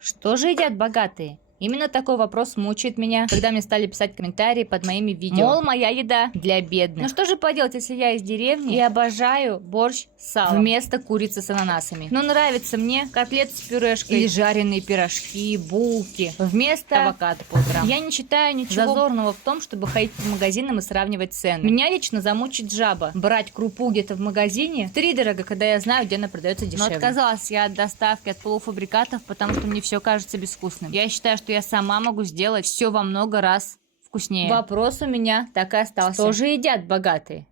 Что же едят богатые? Именно такой вопрос мучает меня, когда мне стали писать комментарии под моими видео. Мол, моя еда для бедных. Ну что же поделать, если я из деревни и обожаю борщ с салом вместо курицы с ананасами. Ну нравится мне котлет с пюрешкой или жареные пирожки, булки вместо авокадо по утрам. Я не считаю ничего зазорного в том, чтобы ходить по магазинам и сравнивать цены. Меня лично замучит жаба. Брать крупу где-то в магазине втридорого, когда я знаю, где она продается дешевле. Но отказалась я от доставки, от полуфабрикатов, потому что мне все кажется безвкусным. Я считаю, что я сама могу сделать все во много раз вкуснее. Вопрос у меня так и остался. Что же едят богатые?